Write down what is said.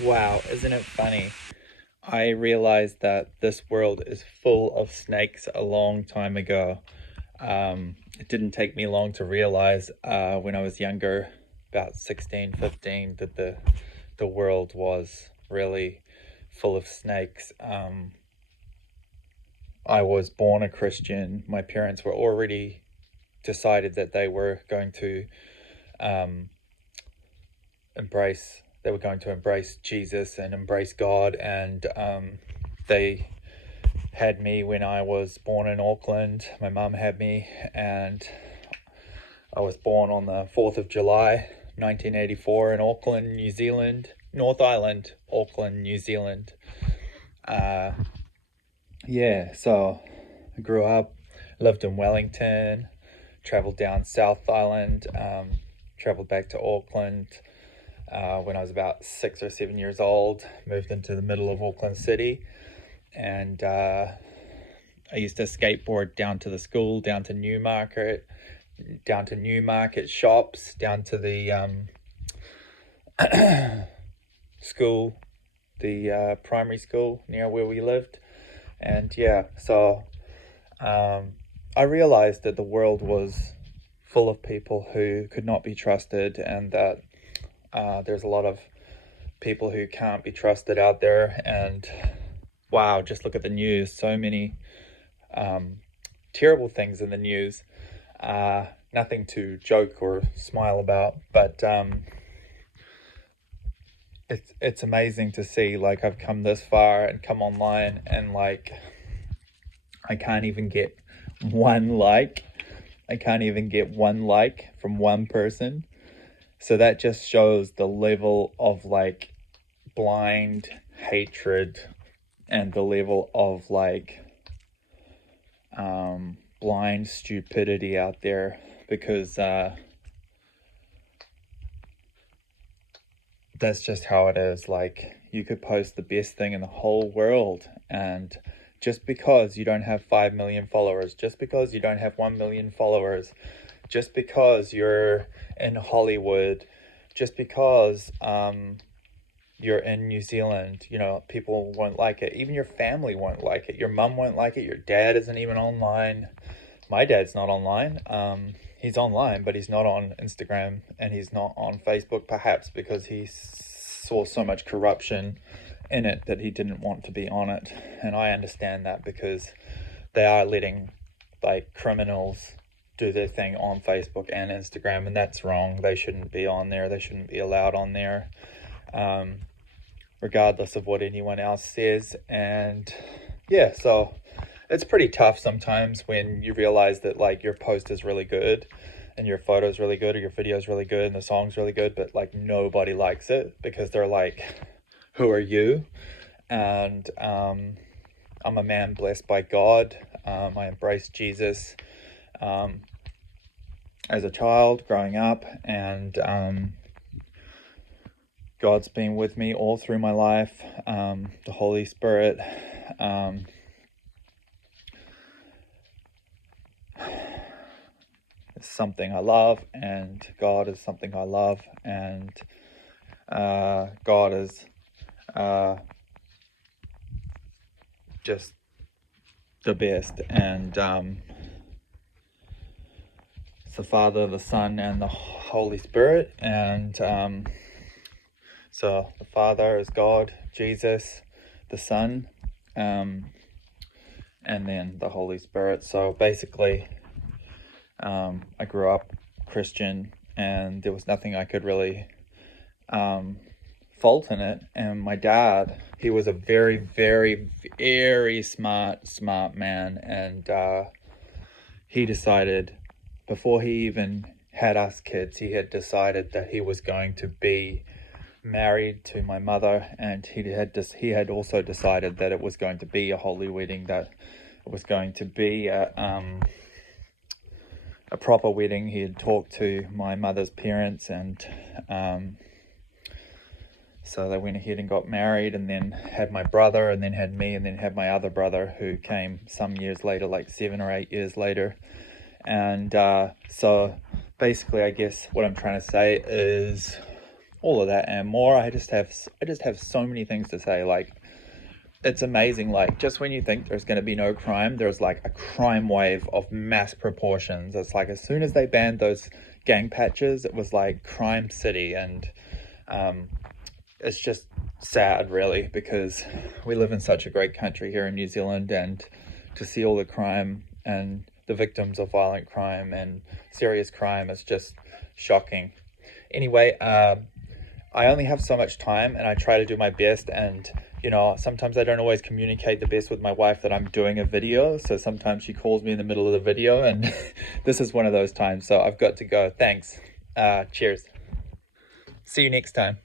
Wow, isn't it funny? I realized that this world is full of snakes a long time ago. It didn't take me long to realize when I was younger, about 16, 15, that the world was really full of snakes. I was born a Christian. My parents were already decided that they were going to um, embrace Jesus and embrace God, and they had me when I was born in Auckland. My mum had me, and I was born on the 4th of July, 1984, in Auckland, New Zealand, North Island, Auckland, New Zealand. Uh, yeah, so I grew up, lived in Wellington, traveled down South Island, traveled back to Auckland when I was about 6 or 7 years old, moved into the middle of Auckland City, and I used to skateboard down to the school, down to Newmarket shops, down to the school, the primary school near where we lived. And yeah, so I realized that the world was full of people who could not be trusted, and that there's a lot of people who can't be trusted out there. And wow, just look at the news. So many terrible things in the news. Nothing to joke or smile about, but it's amazing to see, like, I've come this far and come online, and like I can't even get one like. I can't even get one like from one person. So that just shows the level of like blind hatred and the level of like blind stupidity out there, because that's just how it is. Like, you could post the best thing in the whole world, and just because you don't have 5 million followers, just because you don't have 1 million followers, just because you're in Hollywood, just because you're in New Zealand, people won't like it. Even your family won't like it. Your mum won't like it. Your dad isn't even online. My dad's not online. He's online, but he's not on Instagram, and he's not on Facebook, perhaps because he saw so much corruption in it that he didn't want to be on it. And I understand that, because they are letting like criminals do their thing on Facebook and Instagram, and that's wrong. They shouldn't be on there. They shouldn't be allowed on there, regardless of what anyone else says. And yeah, so it's pretty tough sometimes when you realize that like your post is really good and your photo is really good, or your video is really good and the song's really good, but like nobody likes it, because they're like, who are you? And I'm a man blessed by God. I embraced Jesus as a child growing up, and God's been with me all through my life. The Holy Spirit is something I love, and God is something I love, and God is just the best. And it's the Father, the Son, and the Holy Spirit. And so the Father is God, Jesus, the Son, and then the Holy Spirit. So basically, I grew up Christian, and there was nothing I could really fault in it. And my dad, he was a very, very, very smart man, and he decided, before he even had us kids, he had decided that he was going to be married to my mother, and he had also decided that it was going to be a holy wedding, that it was going to be a proper wedding. He had talked to my mother's parents, and so they went ahead and got married, and then had my brother, and then had me, and then had my other brother, who came some years later, like 7 or 8 years later. And so basically, I guess what I'm trying to say is, all of that and more. I just have so many things to say. Like, it's amazing, like, just when you think there's going to be no crime, there's like a crime wave of mass proportions. It's like as soon as they banned those gang patches, it was like crime city. And it's just sad, really, because we live in such a great country here in New Zealand, and to see all the crime and the victims of violent crime and serious crime is just shocking. Anyway, I only have so much time, and I try to do my best. And sometimes I don't always communicate the best with my wife that I'm doing a video, so sometimes she calls me in the middle of the video, and this is one of those times, so I've got to go. Thanks. Cheers. See you next time.